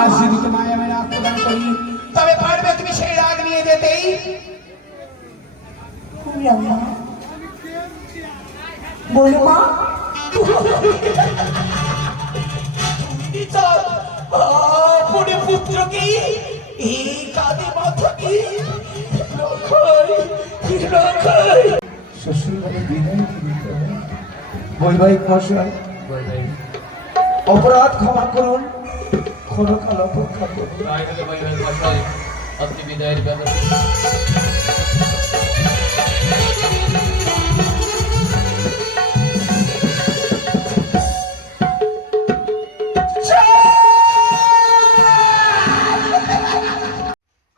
আজ যদি তোমায় আমি রাগ প্রদান করি তবে পারবে তুমি সেই রাগ নিয়ে যেতেই? আম্মা বলো মা। পুরে পুত্র কি এই কাঁদে মাথা কি শ্বশুর বাড়ি বিদায় দিতে হবে। বৈবাহিক মশাই, অপরাধ ক্ষমা করুন, ক্ষণকাল অপেক্ষা করুন। আপনি বিদায়ের ব্যবস্থা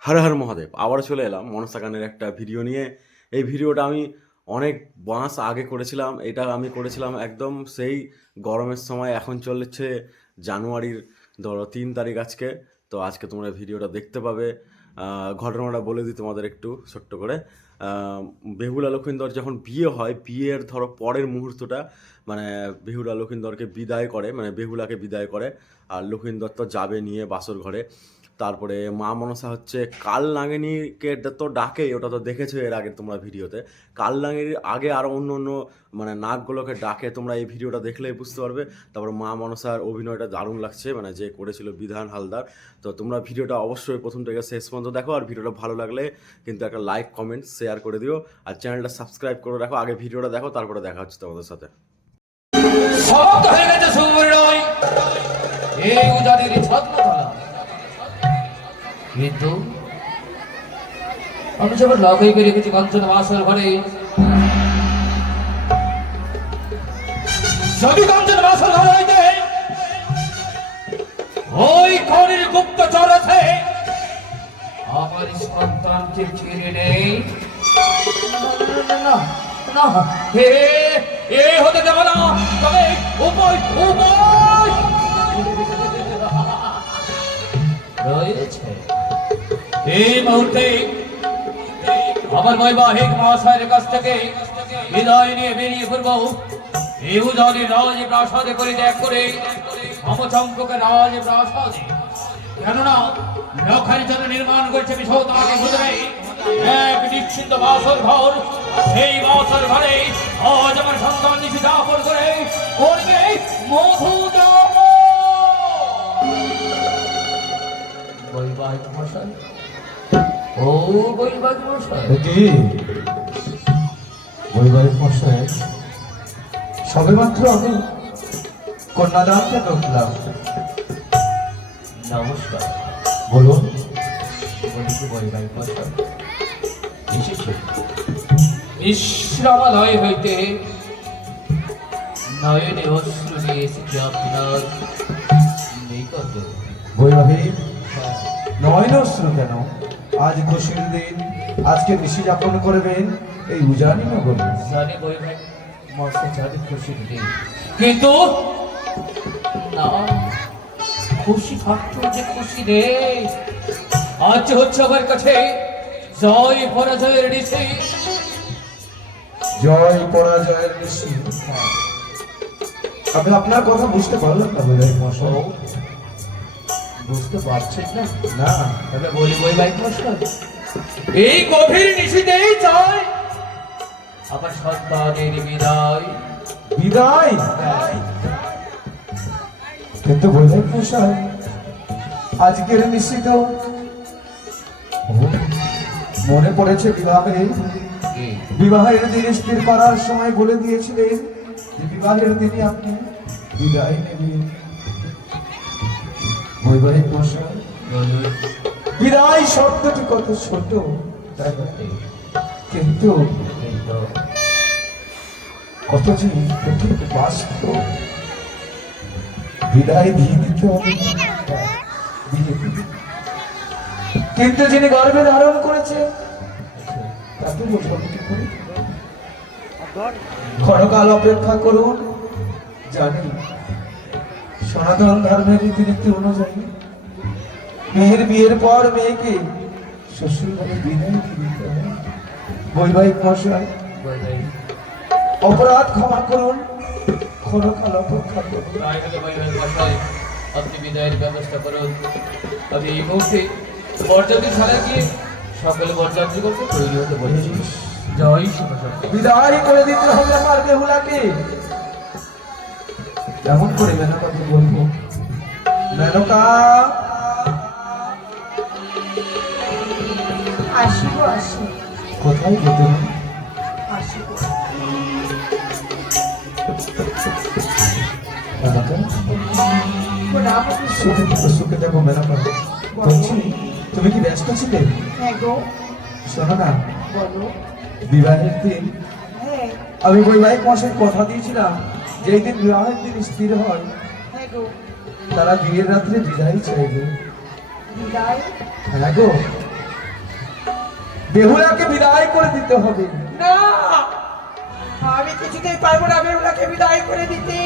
হর হর মহাদেব। আবার চলে এলাম মনসা গানের একটা ভিডিও নিয়ে। এই ভিডিওটা আমি অনেক মাস আগে করেছিলাম। এটা আমি করেছিলাম একদম সেই গরমের সময়। এখন চলেছে জানুয়ারির 3 তারিখ আজকে। তো আজকে তোমরা ভিডিওটা দেখতে পাবে। ঘটনাটা বলে দিই তোমাদের একটু ছোট্ট করে। বেহুলা লক্ষিন্দর যখন বিয়ে হয়, বিয়ের ধরো পরের মুহূর্তটা মানে বেহুলা লক্ষিন্দরকে বিদায় করে, মানে বেহুলাকে বিদায় করে। আর লক্ষিন্দর তো যাবে নিয়ে বাসর ঘরে। তারপরে মা মনসা হচ্ছে কাল নাগিনীকে তো ডাকে, ওটা তো দেখেছো এর আগে তোমরা ভিডিওতে। কাল নাগিনীর আগে আরও অন্য অন্য মানে নাগগুলোকে ডাকে, তোমরা এই ভিডিওটা দেখলেই বুঝতে পারবে। তারপর মা মনসার অভিনয়টা দারুণ লাগছে, মানে যে করেছিল বিধান হালদার। তো তোমরা ভিডিওটা অবশ্যই প্রথম থেকে শেষ পর্যন্ত দেখো। আর ভিডিওটা ভালো লাগলে কিন্তু একটা লাইক কমেন্ট শেয়ার করে দিও। আর চ্যানেলটা সাবস্ক্রাইব করে রাখো। আগে ভিডিওটা দেখো, তারপরে দেখা হচ্ছে তোমাদের সাথে। সব হয়ে গেছে সুবর্ণয় এই উজানির ছত্রতলা। কিন্তু আমি যখন লগাই করে রেখেছি কাঞ্চন বাসর ঘরে, যদি কাঞ্চন বাসর ঘরে হইতে ওই খনির গুপ্তচর আছে আমার সন্তানকে ছেড়ে নেই, না না হে এ হতে দেব না। তবে উপায় উপায় রয়েছে। এই মুহূর্তে আমার বৈবাহিক মহাশয়ের কাছ থেকে বিদায় নিয়ে বেরিয়ে পড়ব। এই উজানির রাজপ্রাসাদে পরিত্যাগ করে সমচম্পকের রাজপ্রাসাদে, কেননা লক্ষার জন্য নির্মাণ করছে বিশোতাকে বুঝবে এক নিশ্চিন্ত বাসর ঘর। সেই বাসর ঘরে আজ আমার সন্তান নিচে দাপন করে করবে মধু বৈবাহিক মশাই। ও বৈবাহিক মশাই, বৈবাহিক মশাই, সবে মাত্র আমি কন্যাদানকে ঢুকলাম। নমস্কার। বলুন। বলছি বৈবাহিক মশাই এসেছে বিশ্রামালয় হইতে নয়নে অশ্রু নিয়ে এসেছে আপনার নিকট। বৈবাহিক নয় অশ্রু কেন? আজ খুশির দিন, আজকে নিশি যাপন করবেন এই উজানি নগরে। জানি বৈবাহিক মশাই, জানি খুশির দিন, কিন্তু না, খুশি থাকতো যে খুশি নেই। আজ হচ্ছে আমার কাছে জয় পরাজয়ের নিশি। জয় পরাজয়ের নিশি। আমি আপনার কথা বুঝতে পারলাম না বৈবাহিক মশাই। বুঝতে পারছেন না? না। তবে বলি বৈবাহিক মশাই, এই গভীর নিশিতেই চাই আমার সন্তানের বিদায়। বিদায়? কিন্তু বৈবাহিক মশাই, আজকের নিশ্চিত মনে পড়েছে বিবাহের দিন স্থির করার সময় বলে দিয়েছিলেন যে বিবাহের দিনে আপনি বিদায় নেবেন। বৈবাহিক মশাই, বিদায় শব্দটি কত ছোট, কিন্তু কত যে কঠিন বাস্তব। বিদায় দিয়ে দিতে হবে, কিন্তু যিনি গর্ভে ধারণ করেছে তাকে বোঝাবো কি করে? ক্ষণকাল অপেক্ষা করুন। জানি সনাতন ধর্মের রীতিনীতি অনুযায়ী মেয়ের বিয়ের পর মেয়েকে শ্বশুর বাড়ি বিদায় দিতে হয়। বৈবাহিক মশাই, অপরাধ ক্ষমা করুন, ক্ষণকাল অপেক্ষা করুন। আপনি বিদায়ের ব্যবস্থা করুন। আমি এই মুহূর্তে বরযাত্রী শালায় গিয়ে সকলে বরযাত্রীগণকে তৈরি হতে বলেছি। জয় শিবশক্তি। বিদায় করে দিতে হবে আমার বেহুলাকে। কেমন করে মেনকাকে বলবো? মেনকা, আসিব আসি কোথায় গো তুমি? আসিব। মেনকা, প্রণাম কৃষ্ণ। সুখে থেকো, সুখে থেকো মেনকা। বলছি, তুমি কি ব্যস্ত ছিলে? হ্যাঁ গো, শোনো না, বলো। বিবাহের দিন হ্যাঁ আমি বৈবাহিক মশাই কথা দিয়েছিলাম, যেই দিন বিবাহের দিন স্থির হয় হ্যাঁ গো, তারা বিয়ের রাত্রে বিদায় চাইবে। বিদায়? হ্যাঁ গো, বেহুলাকে বিদায় করে দিতে হবে। না, আমি কিছুতেই পারবো না বেহুলাকে বিদায় করে দিতে।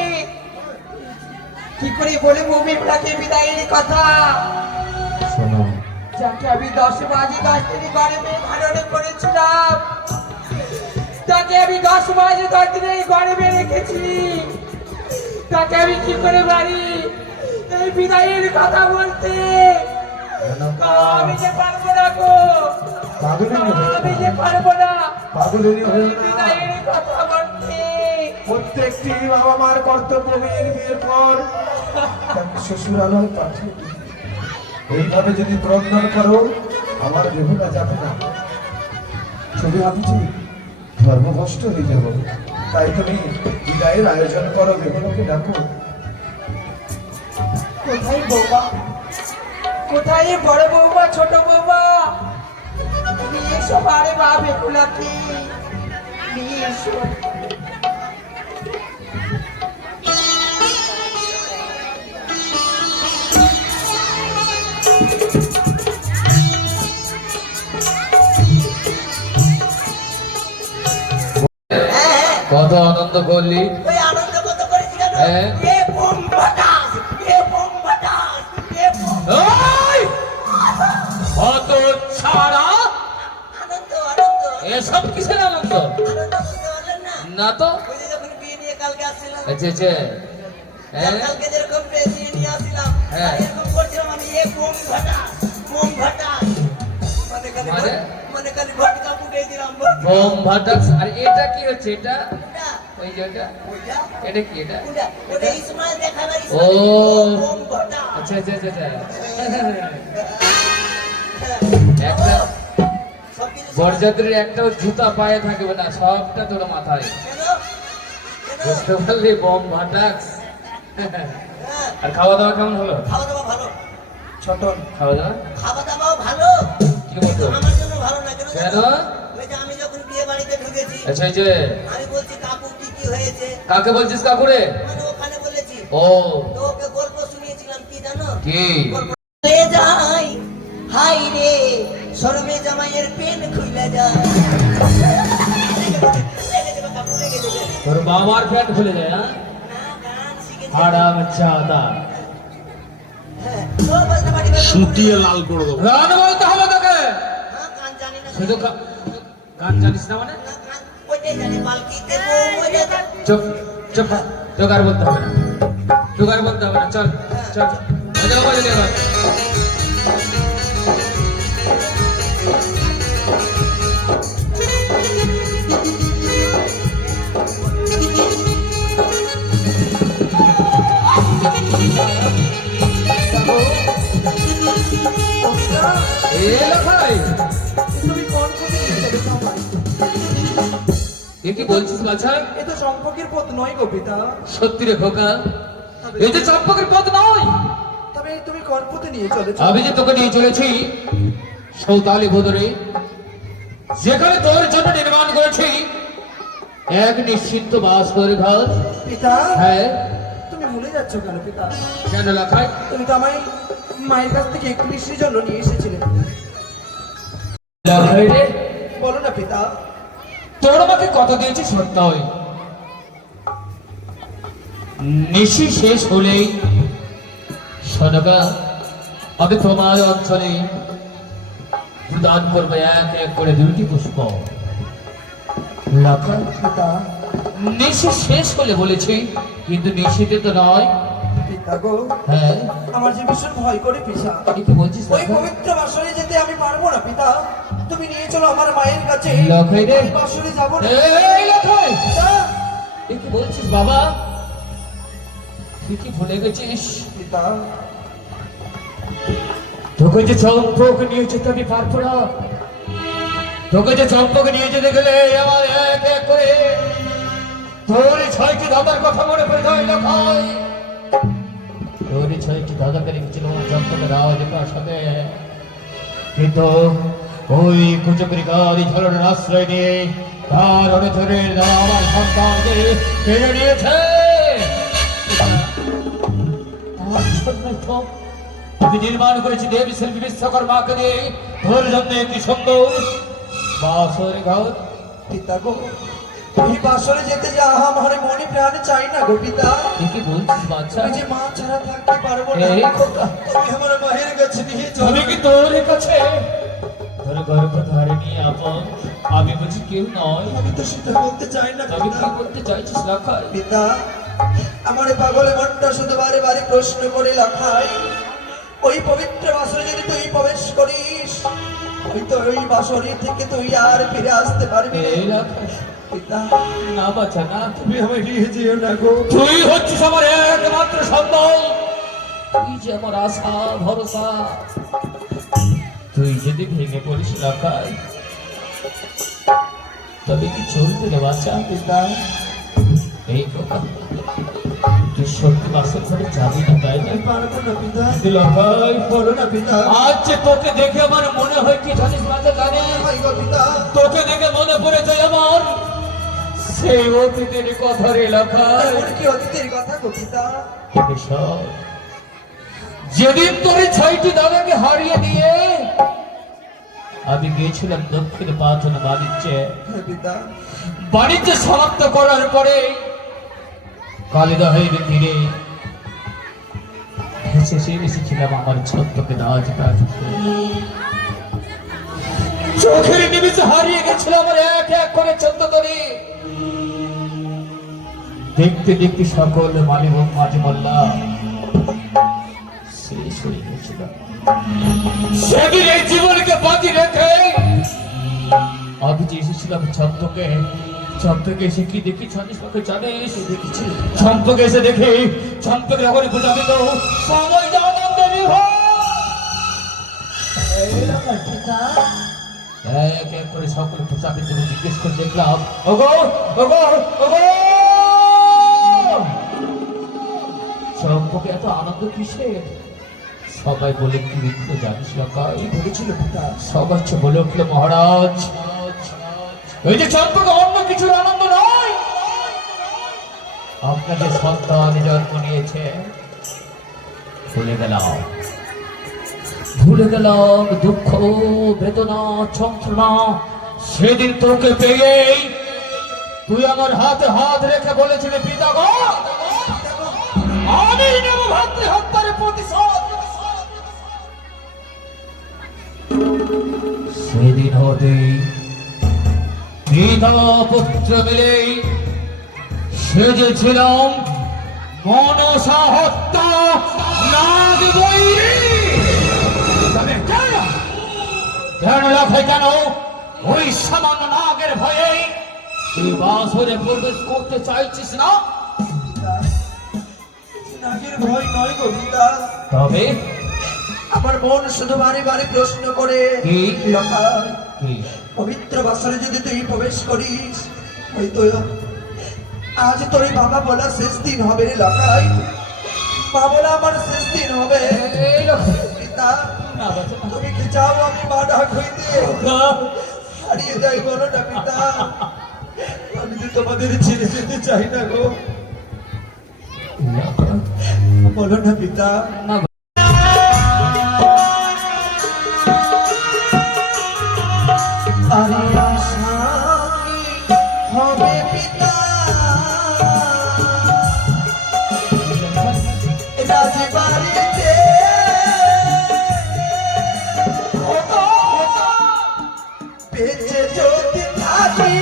কি করে বলবো বেহুলাকে বিদায়ের কথা? শোনো, যাকে আমি 10 বাজে 10 দিন গর্ভে ধারণ করেছিলাম, তাকে আমি 10 বাজে 10 দিনের গর্ভে রেখেছি, তাকে আমি কি করে পারি এই বিদায়ের কথা বলতে? আমি যে পারবো না গো, আমি যে পারবো না পাগলিনী হয়ে না। বিদায়ের কথা বলতে। প্রত্যেকটি বাবা মার কর্তব্য বিয়ের পর তাকে শ্বশুরালয় পাঠিয়ে দিই। এইভাবে যদি ক্রন্দন করো, আমার বেহুলা যাবে না। তবে আমি যে ধর্মভ্রষ্ট হয়ে যাব। তাই তুমি বিদায়ের আয়োজন করো, বেহুলাকে ডাকো। কোথায় বৌমা, কোথায় এ বড় বৌমা, ছোট বৌমা? নিয়ে এসো বারে মা বেহুলাকে, নিয়ে এসো। কত আনন্দ করলি? ওই আনন্দ কত করেছি কেন? হ্যাঁ। এ বোম বাতাস, এ বোম বাতাস, এ বোম। ওই! কত ছাড়া আনন্দ, আনন্দ, এসব কিসের আনন্দ? আনন্দ বুঝতে পারলেন না? না তো। ওই যে যখন বিয়ে নিয়ে কালকে আসছিলাম, আচ্ছা আচ্ছা। হ্যাঁ কালকে যেরকম বিয়ে নিয়ে আসছিলাম, হ্যাঁ। আর এরকম করছিলাম আমি, এ বোম বাতাস, বোম বাতাস। মানে খালি মানে? মানে খালি ভটকা ফুটিয়ে দিলাম। বোম ভাটাক্স। আর এটা কি হচ্ছে? এটা ওটা, ওই যে এটা ওটা, এটা কি এটা? ওটা, ওটা ইসমাইল দেখাবার, ও। ইসমাইল বোম বাতাস। আচ্ছা আচ্ছা আচ্ছা আচ্ছা। একটা সবকিছু বরযাত্রীর একটাও জুতা পায়ে থাকবে না, সবটা তোর মাথায়। কেন? কেন? বুঝতে পারলি? বোম ভাটাক্স। হ্যাঁ, আর খাওয়া দাওয়া কেমন হলো? খাওয়া দাওয়া ভালো, ছোটন, খাওয়া দাওয়া খাওয়া দাওয়াও ভালো, কি কিন্তু বলতো? আমার জন্য ভালো না। কেন কেন? জানো? ওই যে আমি যখন বিয়ে বাড়িতে ঢুকেছি, আচ্ছা এই যে আমি বলছি কাকু কি কি হয়েছে, কাকে বলছিস কাকুরে? মানে ওখানে বলেছি, ও তো ওকে গল্প শুনিয়েছিলাম। কি জানো? কি? গল্প হয়ে যায়, হাই রে শরমে জামাইয়ের পেন খুলে যায়। লেগে দেবে কাকু, লেগে দেবে। তোর বাবার প্যান্ট খুলে যায় না? না, গান শিখেছি। হারাম চাদা। হ্যাঁ, ও বলতে পারি না। সুটিয়ে লাল করে দেবো। গান বলতে হবে তোকে। হ্যাঁ, গান জানি না। শুধু গান জানিস না মানে? না, গান ওইটাই জানি, বালকিতে বউ মরে যায়। চুপ চুপ। তোকে আর বলতে হবে না, তোকে আর বলতে হবে না। চল চল বাজে বাজে দে এবার। এ লাফাই, তুমি কোন পথে নিয়ে চলেছো আমায়? এ কি বলছিস বাছা? এ তো সম্পর্কের পথ নয় গো পিতা। সত্যি রে খোকা, এই যে চম্পকের পথ নয়। তবে তুমি কোন পথে নিয়ে চলেছো? আমি যে তোকে নিয়ে চলেছি সৌতালি ভোদরে, যেখানে তোর জন্য নির্মাণ করেছি এক নিশ্চিন্ত বাসর ঘর। পিতা, হ্যাঁ, তুমি ভুলে যাচ্ছ কেন পিতা? কেন লাখাই? তুমি তো আমায় মায়ের কাছ থেকে 21 জন্য নিয়ে এসেছিলে। লাখাই রে, বলো না পিতা। তোর আমাকে কত দিয়েছি সত্যই। নিশি শেষ হলেই শোনবা, আমি তোমার অঞ্চলে প্রদান করবো এক এক করে 2টি পুষ্প। লাখাই, পিতা, নিশি শেষ হলে বলেছি, কিন্তু নিশিতে তো নয়। পিতা, পিতা গো, হ্যাঁ আমার যে ভীষণ ভয় করে পিসা। কি কি বলছিস ওই পবিত্র বাসরে যেতে আমি পারবো না পিতা। তুমি নিয়ে চলো আমার মায়ের কাছে। লখাই রে। আমি বাসরে যাবো না এই লখাই পিতা। এ কি বলছিস বাবা তুই কি ভুলে গেছিস পিতা, তোকে যে চম্পক নিয়ে যেতে আমি পারবো না তোকে যে চম্পক নিয়ে যেতে গেলে আমার এক এক করে তোর 6টি দাদার কথা মনে পড়ে যায় লখাই তোর 6টি দাদাকে রেখেছিল চম্পকের আওয়াজে প্রাসাদে কিন্তু ওই কুচকরি গাড়ি ঝলনের আশ্রয় নিয়ে তার অনেথরের দ্বারা আমার সন্তানদের কেড়ে নিয়েছে তার জন্যই তো আমি নির্মাণ করেছি দেবী শিল্পী বিশ্বকর্মাকে দিয়ে তোর জন্য একটি সুন্দর বাসর ঘর পিতা গো, এই বাসরে যেতে যা আমার মনে প্রাণে চাই না গো পিতা। তুই কি বলছিস বাচ্চা আমি যে মা ছাড়া থাকতে পারবো না। এই কথা। তুমি আমার মায়ের কাছে নিয়ে চলো। আমি কি তোর কাছে তোর গর্ভ ধারিনি আপন আমি বুঝি কেউ নয় আমি তো সেটা বলতে চাই না তবে পিতা। কি করতে চাইছিস লখাই পিতা, আমার এই পাগলে মনটা শুধু বারে বারে প্রশ্ন করে লাখাই, ওই পবিত্র বাসরে যদি তুই প্রবেশ করিস, ওই তো ওই বাসরে থেকে তুই আর ফিরে আসতে পারবি না। এই লখাই পিতা, না বাচ্চা না তুমি আমায় নিয়ে যেও না গো। তুই হচ্ছিস আমার একমাত্র সম্বল তুই যে আমার আশা ভরসা তুই যদি ভেঙে পড়িস লখাই তবে কি চলবে রে বাচ্চা পিতা, এই কথা তুই সত্যি বাসের ঘরে যাবি না তাই না আমি পারবো না পিতা। লখাই বলো না পিতা। আজ যে তোকে দেখে আমার মনে হয় কি জানিস বাচ্চা জানিস হাই গো পিতা। তোকে দেখে মনে পড়ে যায় আমার সেই অতীতের কথা রে লখাই এমন কি অতীতের কথা গো পিতা? কিন্তু সব যেদিন তোর 6টি দাদাকে হারিয়ে দিয়ে আমি গিয়েছিলাম দক্ষিণ পাঁচন বাণিজ্যে হ্যাঁ পিতা। বাণিজ্য সমাপ্ত করার পরে কালিদাহের তীরে ভেসে এসেছিলাম আমার ছত্রকে দাজ চোখের নিমিষে হারিয়ে গেছিল আমার এক এক করে 14 তরি দেখতে দেখতে সকল মালিক মাঝে মোল্লা শেষ হয়ে গেছিল সেদিন এই জীবনকে বাজি রেখে আমি যে এসেছিলাম চম্পকে এসে কি দেখি জানিস তোকে জানিস দেখেছি চম্পকে এসে দেখি চম্পকে যখন বুঝাবি তো সময় যাওয়ার দেরি এক এক করে সকল পোশাকের জন্য জিজ্ঞেস করে দেখলাম ওগো ওগো ওগো চম্পকে এত আনন্দ কিসের সবাই বলে কি উঠলো জানিস লখাই বলেছিল পিতা। সবাই বলে উঠলো মহারাজ এই যে চম্পকে অন্য কিছুর আনন্দ নয় আপনাদের সন্তান জন্ম নিয়েছে ভুলে গেলাম দুঃখ বেদনা যন্ত্রণা সেদিন তোকে পেয়ে তুই আমার হাতে হাত রেখে বলেছিলি পিতা গো আমি নেব ভাতৃ হত্যার প্রতিশোধ সেদিন হতে পিতা পুত্র মিলে সেজেছিলাম মনসা হত্যা নাগ বৈরী তবে কেন লখাই কেন ওই সামান্য নাগের ভয়ে তুই বাসরে প্রবেশ করতে চাইছিস না নাগের ভয় নয় গো পিতা। তবে আমার মন শুধু বারে বারে প্রশ্ন করে কি? লখাই, কি পবিত্র বাসরে যদি তুই প্রবেশ করিস, হয়তো আজ তোর এই বাবা বলা শেষ দিন হবে রে লখাই। মা বলা আমার শেষ দিন হবে। এই লখাই পিতা, না বাচ্চা না। তুমি কি চাও আমি মা ডাক হইতে হারিয়ে যাই? বলো না পিতা। আমি তো তোমাদের ছেড়ে যেতে চাই না গো। বলো না পিতা। না আরে আশা হবে পিতা, রাজবাড়িতে বেঁচে যদি থাকি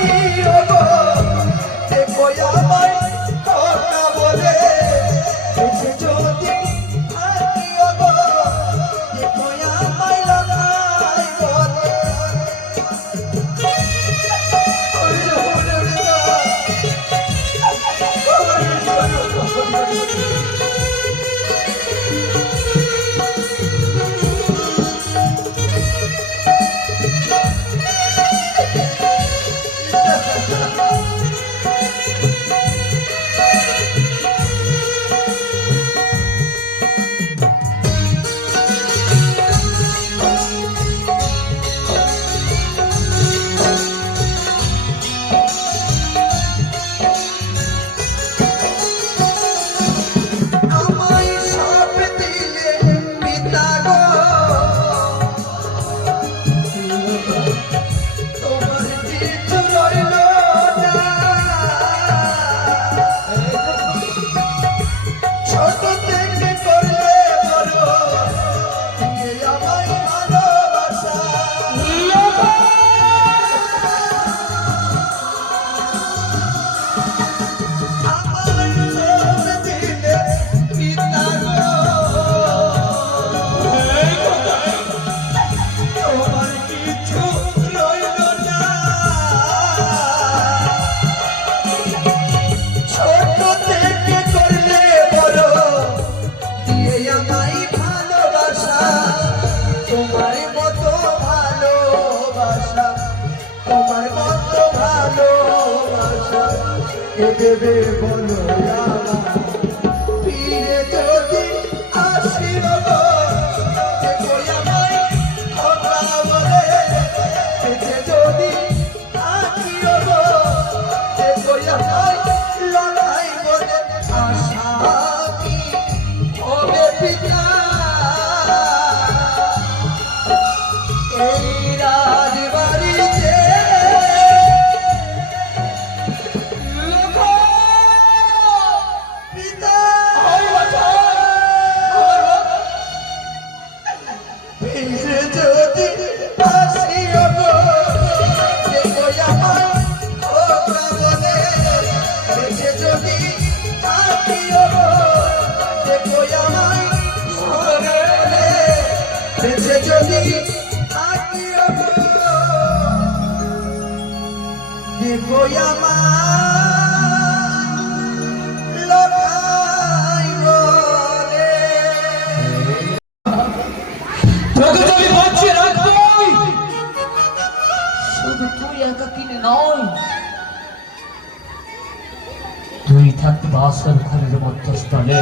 ওগো, দেখো আমায় কথা বলে, বেঁচে যদি তোমার কিছু রইল না। ছোট থেকে করলে বড়, দিয়ে আমায় ভালোবাসা। আমার সব দিলে পিতা গো, তোমার কিছু রইল না। ছোট থেকে করলে বড়, দিয়ে আমায় ভালোবাসা। তোমার মতো ভালোবাসা, তোমার মতো ভালোবাসা কে দেবে বলো আমার? ফিরে যদি আসিব গো, দেখো আমায় খোকা বলে। বেঁচে যদি থাকিব গো, দেখো আমায় লড়াই বলে। আসামি হবে পিতা, এই রাজবাড়িতে পিতা ফিরে যদি আসিও গো, দেখো আমায় খোকা বলে। বেঁচে যদি থাকিও গো, দেখো আমায় সোনা বলে। বেঁচে যদি থাকিও গো, দেখো আমায় লড়াই বলে। তোকে তো আমি বাঁচিয়ে রাখবই, শুধু তুই একাকিনী নয়, তুই থাকতে বাসর ঘরের মধ্যস্থলে,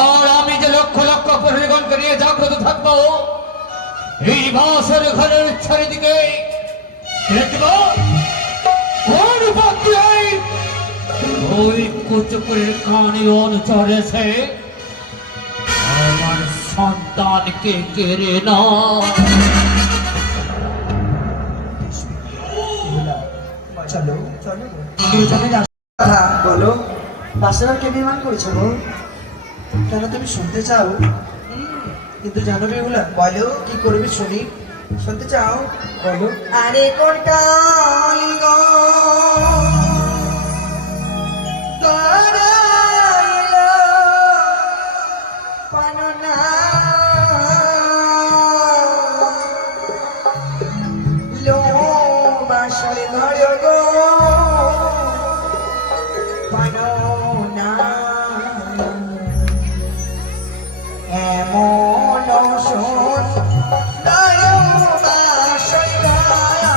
আর আমি যে লক্ষ লক্ষ পরিগণকে নিয়ে জাগ্রত থাকবো এই বাসর ঘরের চারিদিকে। দেখবো কোন পক্ষে ওই কুচকুরের কানে অনুচরে এসে আমার সন্তানকে কেড়ে না। চলো চলো দুজনে কথা বলো। বাসনার কে নির্মাণ করেছো গো? কেন তুমি শুনতে চাও? কিন্তু জানো বেহুলা, বলো কি করবে শুনি। শুনতে চাও? বলো। আরে কোটালি গো দাঁড়াইলো পাননা, লো বাসর ঘর গো পাননা। এমন শোন বাসর ঘর,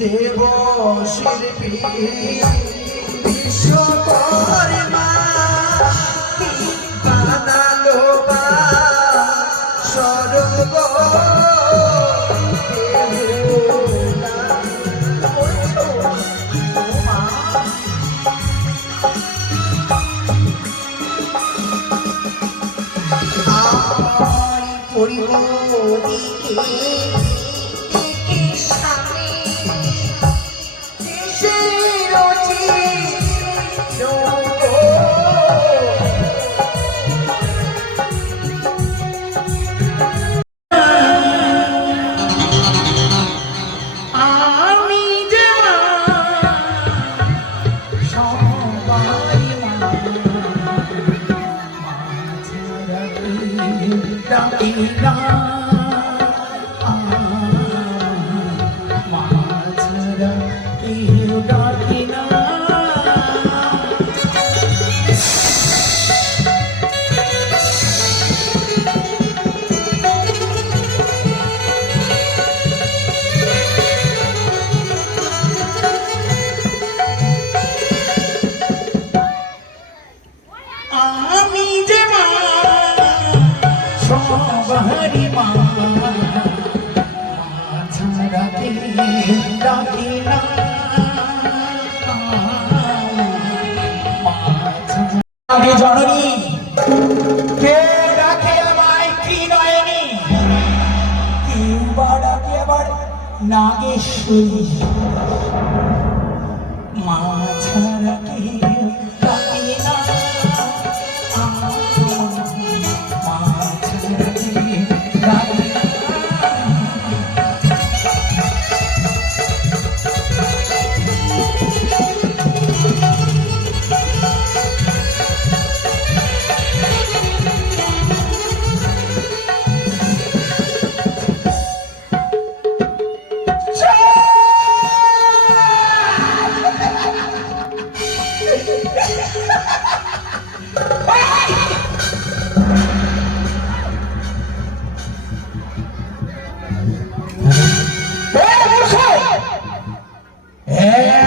দেব শিল্পী বিশ্বকর্মা বানালো বা স্বর্গ। বেহুলা বলছো ও মা, আর পরিব দিকে দিকে সামনে দেশের চির আমি যে সবাই ডাকি না মাঝরা ডাকি না। আমি আমারি মা ছাড়া কে ডাকে না আগে জননী কে ডাকে আমায় ত্রিনয়নী কেউ বা ডাকে আবার নাগেশ্বরী মা ছাড়া কে ডাকে না মা ছাড়া কে ডাকে না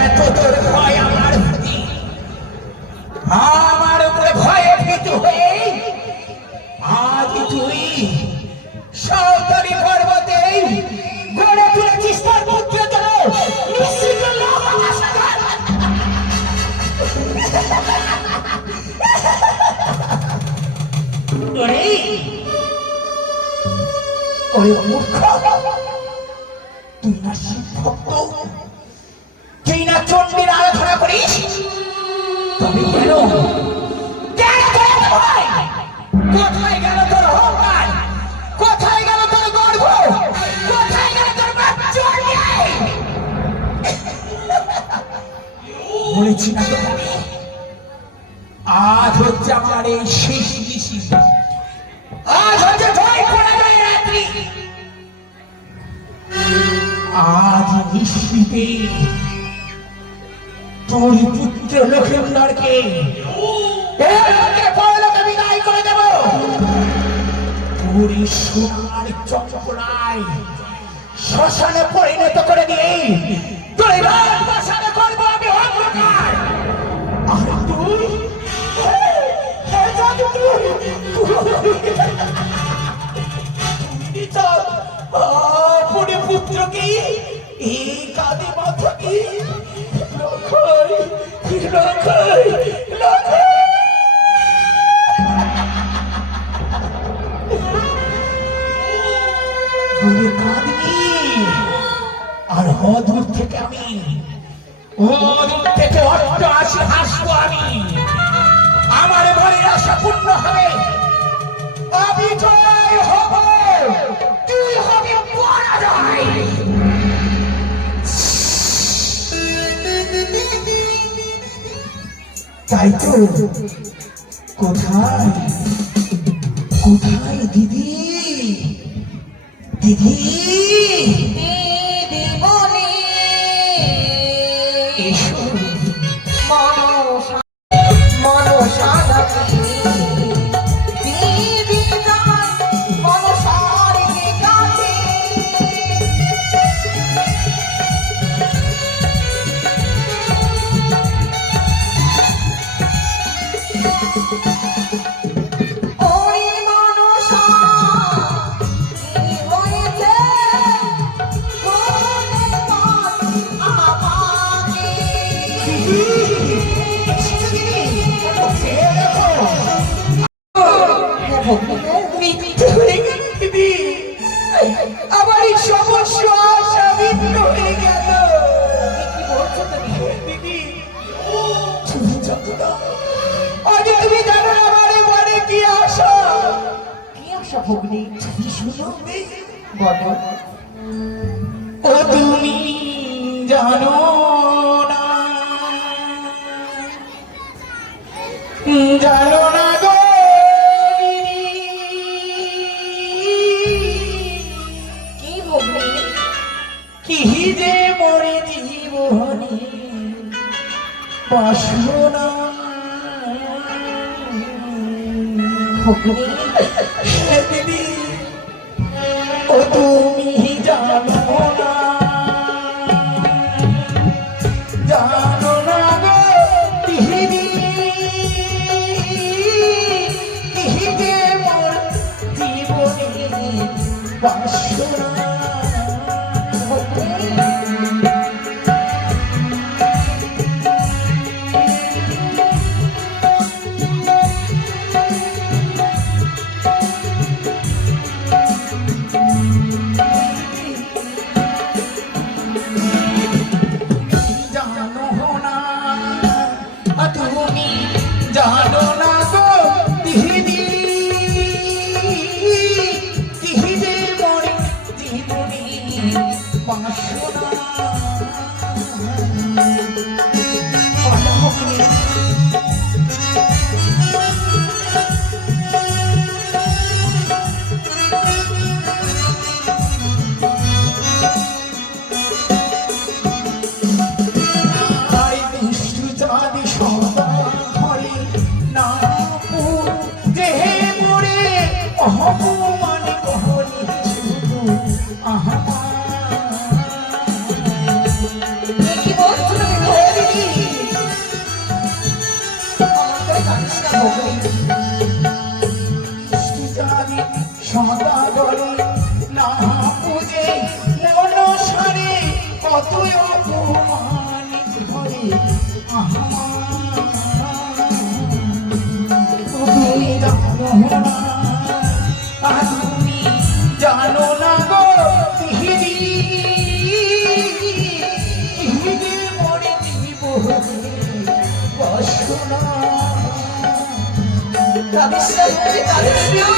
এত তোর ভয় আমার প্রতি আমার উপরে ভয়ে ভীত হয়ে আজ তুই সৌতরী পর্বতে গড়ে তুলেছিস তার পুত্র তোর নিশ্চিত লোকাসাগর ওরে মূর্খ তুই না শিব ভক্ত তুই না চণ্ডীর আরাধনা করিস তবে কেন কোথায় গেল তোর অহংকার কোথায় গেল তোর গর্ব কোথায় গেল তোর বলেছি না তো আজ হচ্ছে আমার এই শেষ নিশি আজ হচ্ছে জয় পরাজয় রাত্রি আজ নিশ্চিতে তোর পুত্র লক্ষেন্দরকে পরলোকে বিদায় করে দেব পুরী সোনার চক্রায় শ্মশানে পরিণত করে দিয়ে তোর রাজপ্রাসাদে করব আমি অন্ধকার আর তুই পুরী পুত্রকে এই কাঁদে মাথাকে আর অদূর থেকে আমি অদূর থেকে অট্টহাসি হাসবো আমি আমার মনের আশা পূর্ণ হবে আমি জয় হব তুই হবে পরাজয় তাই তো কোথায় কোথায় দিদি দিদি এসো আমার এই সমস্যা সাবিত্র হয়ে গেল কি বলছো তুমি দিদি তুমি জানো না আজ তুমি জানো না আমারে মনে কি আশা ভগ্নি তুমি শুনো বলো ও তুমি জানো না জানো না গো কি যে মরে জীবনে বাসনা দিদি ও তুমি জানো না জানো না গো দিদি কি যে মোর জীবনে বাসনা জানো না তুমি জানো না গো দিদি কিহিদে মরে জীবনী বাসনা আই দুষ্টু চাঁদি সদা ঘরে না দেহে মরে অহমান কহনি শুধু আহা কি বলছো তুমি গো? দিদি আমার করে কাঁদিস না ভগ্নী দুষ্টু চাঁদি সদা ঘরে না পুজে মন সারে কতই অপমান ঘরে আহা তুমি জানো না তুমি জানো না গো তিহিদি তিহিদি মরে দিব বাসনা কাঁদিস না তুমি, কাঁদিস না।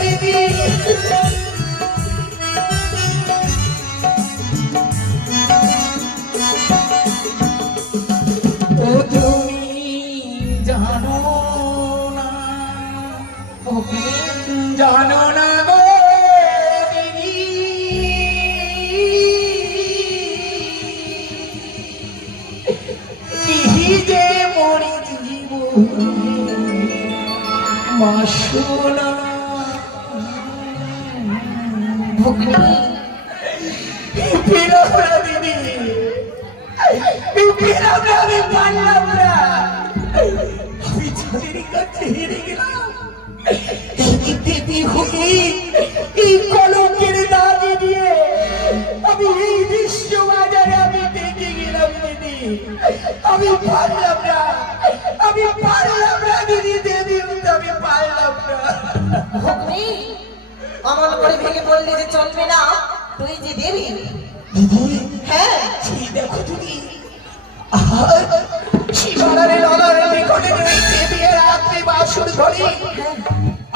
দিদি ও তুমি জানো না জানো না গো দিদি কি যে মরি জীব বাসনা ভগ্নী, পেলাম না দিদি পেলাম না আমি পারলাম না আমি ছেলের কাছে হেরে গেলাম দিদি হয়ে এই কলঙ্কের দাগে দিয়ে আমি এই বিশ্ব বাজারে আমি দেখে গেলাম দিদি আমি পারলাম না দিদি দেবী আমি পারলাম না ভগ্নী, অমন করে ভেঙে পড়লে যে চলবে না। তুই যে দেবী, দিদি হ্যাঁ সেই দেখো দিদি শিবালারে ললারে নিকটে রয়েছে বিয়ের রাত্রে বাসুর ঘরে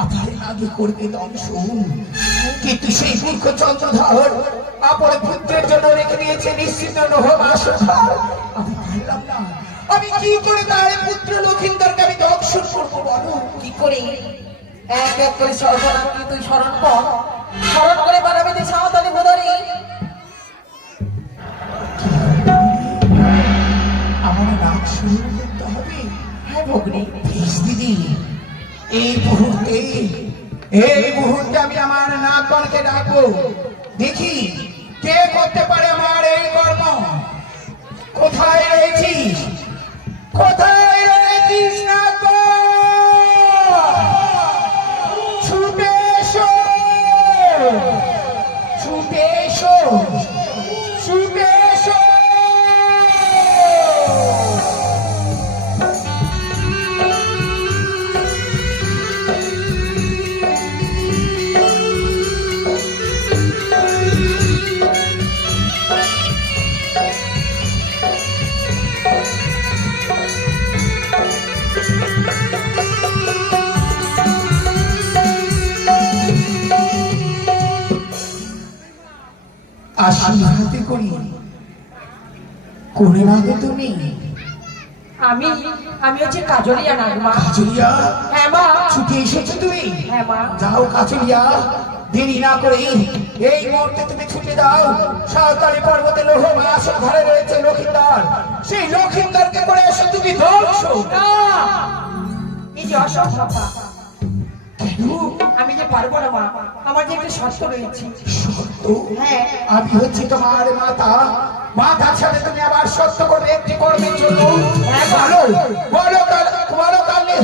আধারে আগে করবে দংশন কিন্তু সেই মূর্খ চন্দ্রধর আপন পুত্রের জন্য রেখে দিয়েছে নিশ্চিত নহ বাসর আমি পারলাম না আমি কি করে তার পুত্র লক্ষিন্দরকে আমি দংশন করবো বলো কি করে এক এক করে সর্বনামকে তুই স্মরণ কর, স্মরণ করে বানাবে তুই সাঁওতালি ভোদারি। আমার নাম শুরু করতে হবে হ্যাঁ ভগ্নী, বেশ দিদি এই মুহূর্তে আমি আমার নাগগণকে ডাকবো দেখি কে করতে পারে আমার এই কর্ম কোথায় রয়েছিস নাগগণ ছুটে এসো ছুটে এসো ছুটে এসো আশীর্বাদ করি কোনে নাগো তুমি আমি হচ্ছে কাজলিয়া নাগমা। কাজলিয়া হ্যাঁ মা, ছুটে এসেছো তুমি হ্যাঁ মা। যাও কাজলিয়া দেরি না করে এই মুহূর্তে তুমি ছুটে দাও সাঁওতালি পর্বতে লোহমাসের ঘরে রয়েছে লক্ষিন্দর সেই লক্ষিন্দরকে করে এসে তুমি ধ্বংস না, এই যে অসম্ভব, আমি যে পারবো না মা, আমার যে একটা শর্ত রয়েছে। সত্য হ্যাঁ, আমি হচ্ছি তোমার মাতার সাথে তুমি আবার সত্য করবে একটি কর্মের জন্য হ্যাঁ, বলো বলো বলো কালে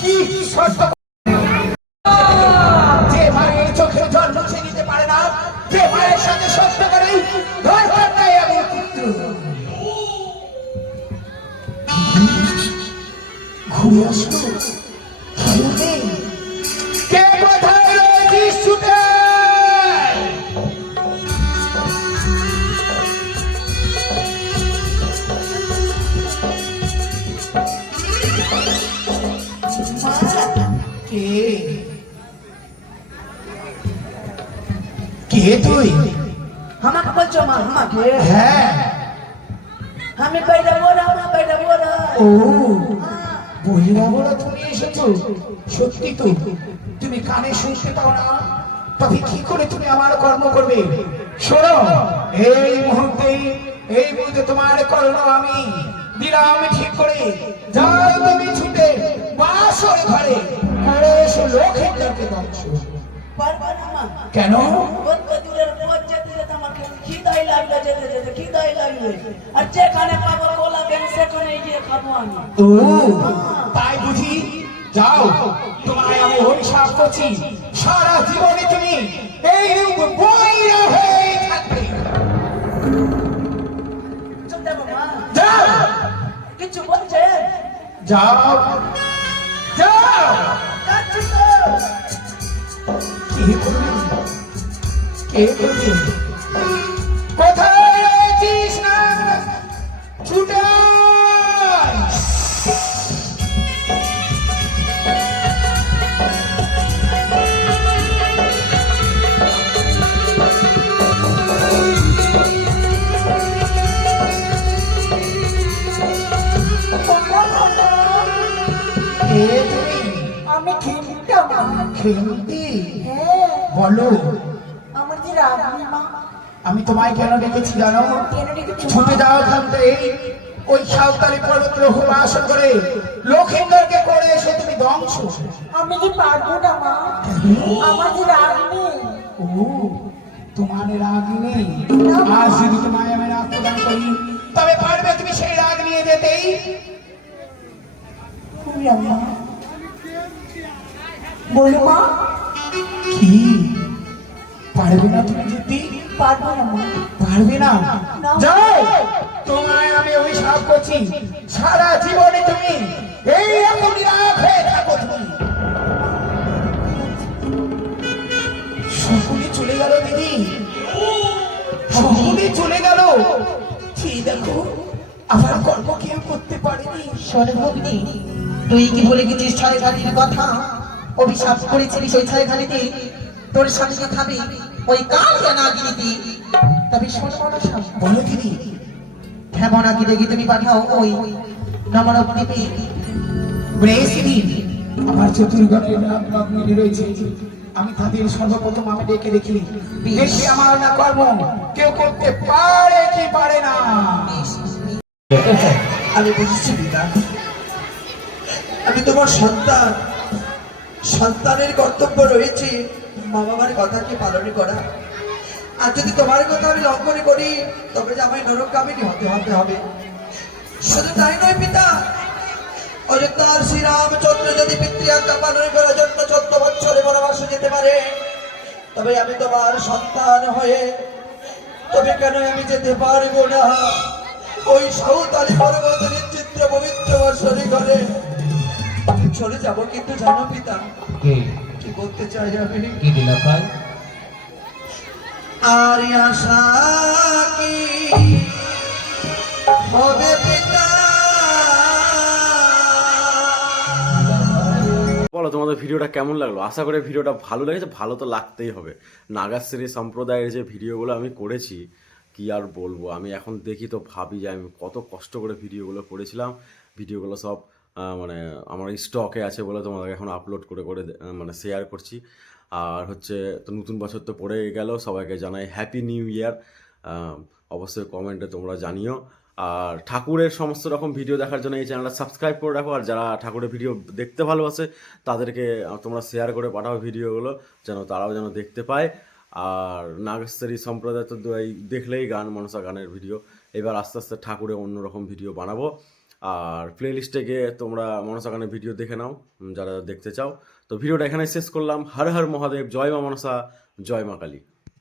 কি শর্ত ঘুরে আসলো কেউ নেই। কে কোথায় রয়েছিস ছুটে আয়। কে কে তুই? আমাকে বলছো মা আমাকে? হ্যাঁ। আমি বাইরে বড় না বাইরে বড়। ও বহিরা বলা তুমি এসেছো? সত্যি তো? তুমি কানে শুনতে পাও না? তবে কি করে তুমি আমার কর্ম করবে? শোনো, এই মুহূর্তে তোমার কর্ম আমি দিলাম ঠিক করে। যাও তুমি ছুটে বাসর ঘরে করে এসো লক্ষ্মীদেরকে ধ্বংস। পারবো না মা। কেন? কত দূরের পথ যেতে যেতে আমাকে খিদাই লাগবে, যেতে যেতে খিদাই লাগবে। আর যেখানে পাবো কোলা ব্যাংক সেখানে গিয়ে খাবো আমি। ও তাই বুঝি? যাও, তোমায় আমি অভিশাপ করছি, সারা জীবনে তুমি এই রূপ বইরা হয়ে থাকবে। চল যাবো মা। যাও কিছু বলছে? যাও যাও। যাচ্ছি তো। কে করবে? কে করবে? কোথায় রয়েছিস না? ছুটে আয়। কে তুমি? আমি খেলতে মা। খেলতি? হ্যাঁ, বলো। আমার যে রাগনি মা। আমি তোমায় কেন ডেকেছি জানো? কেন ডেকেছো? ছুটে যাওয়া থাকতে ওই সাঁওতালি পর্বত আসন করে লক্ষিন্দরকে করে এসে তুমি ধ্বংস। আমি কি পারবো না মা? আমার যে রাগ নেই। ও তোমার রাগ নেই? আর যদি তোমায় আমি রাগ প্রদান করি তবে পারবে তুমি সেই রাগ নিয়ে যেতেই? মা বলো মা। কি পারবে না তুমি যেতে? পারবো না মা। পারবে না? যাও, তোমায় আমি অভিশাপ করছি, সারা জীবনে তুমি এই রকম নিরাশ হয়ে থাকো। তুমি সকলে চলে গেল দিদি, সকলে চলে গেল। ঠিক দেখো, আমার কর্ম কেউ করতে পারেনি। স্বর্ণভগ্নি, তুই কি ভুলে গেছিস ছায়াখানির কথা? অভিশাপ করেছিলিস ওই ছায়াখানিতে তোর স্বামীকে খাবি ওই কালিয়া নাগিনীতি। তবে শোন মনসা, বলো দিদি। হেমনাকে দেখে তুমি পাঠাও ওই নমরদ্বীপে। বেশ দিদি, আমার চতুর্গণের নাগ-নাগিনী রয়েছে, আমি তাদের সর্বপ্রথম আমি ডেকে দেখি, দেখি আমার না কর্ম কেউ করতে পারে কি পারে না। আমি বুঝেছি পিতা, আমি তোমার সন্তান, সন্তানের কর্তব্য রয়েছে মা বাবার কথাকে পালন করা। আর যদি তোমার কথা আমি লঙ্ঘন করি তবে যে আমায় নরকগামিনী হতে হবে। শুধু তাই নয় পিতা, অযোধ্যার শ্রীরামচন্দ্র যদি পিতৃ আজ্ঞা পালন করার জন্য 14 বছরে বনবাসে যেতে পারে, তবে আমি তোমার সন্তান হয়ে তবে কেন আমি যেতে পারবো না ওই সাঁওতালি পর্বতের চিত্র পবিত্র বর্ষণী করে চলে যাব? কিন্তু জানো পিতা কি বলতে চাই আমি? কি দিলা ভাই? আর আশা কি হবে পিতা? বলো তোমাদের ভিডিওটা কেমন লাগলো? আশা করি ভিডিওটা ভালো লেগেছে। ভালো তো লাগতেই হবে। নাগাশ্রী সম্প্রদায়ের যে ভিডিওগুলো আমি করেছি কি আর বলবো, আমি এখন দেখি তো ভাবি যে আমি কত কষ্ট করে ভিডিওগুলো করেছিলাম। ভিডিওগুলো সব মানে আমার স্টকে আছে বলে তোমাদের এখন আপলোড করে করে মানে শেয়ার করছি। আর হচ্ছে তো নতুন বছর তো পড়ে গেল, সবাইকে জানাই হ্যাপি নিউ ইয়ার। অবশ্যই কমেন্টে তোমরা জানিও। আর ঠাকুরের সমস্ত রকম ভিডিও দেখার জন্য এই চ্যানেলটা সাবস্ক্রাইব করে রাখো। আর যারা ঠাকুরের ভিডিও দেখতে ভালোবাসে তাদেরকে তোমরা শেয়ার করে পাঠাও ভিডিওগুলো, যেন তারাও যেন দেখতে পায়। আর নাগেশ্বরী সম্প্রদায় তো দেখলেই গান, মনসা গানের ভিডিও। এবার আস্তে আস্তে ঠাকুরের অন্যরকম ভিডিও বানাবো। আর প্লে লিস্টে গিয়ে তোমরা মনসা গানের ভিডিও দেখে নাও যারা দেখতে চাও। তো ভিডিওটা এখানে শেষ করলাম। হর হর মহাদেব, জয় মা মনসা, জয় মা কালী।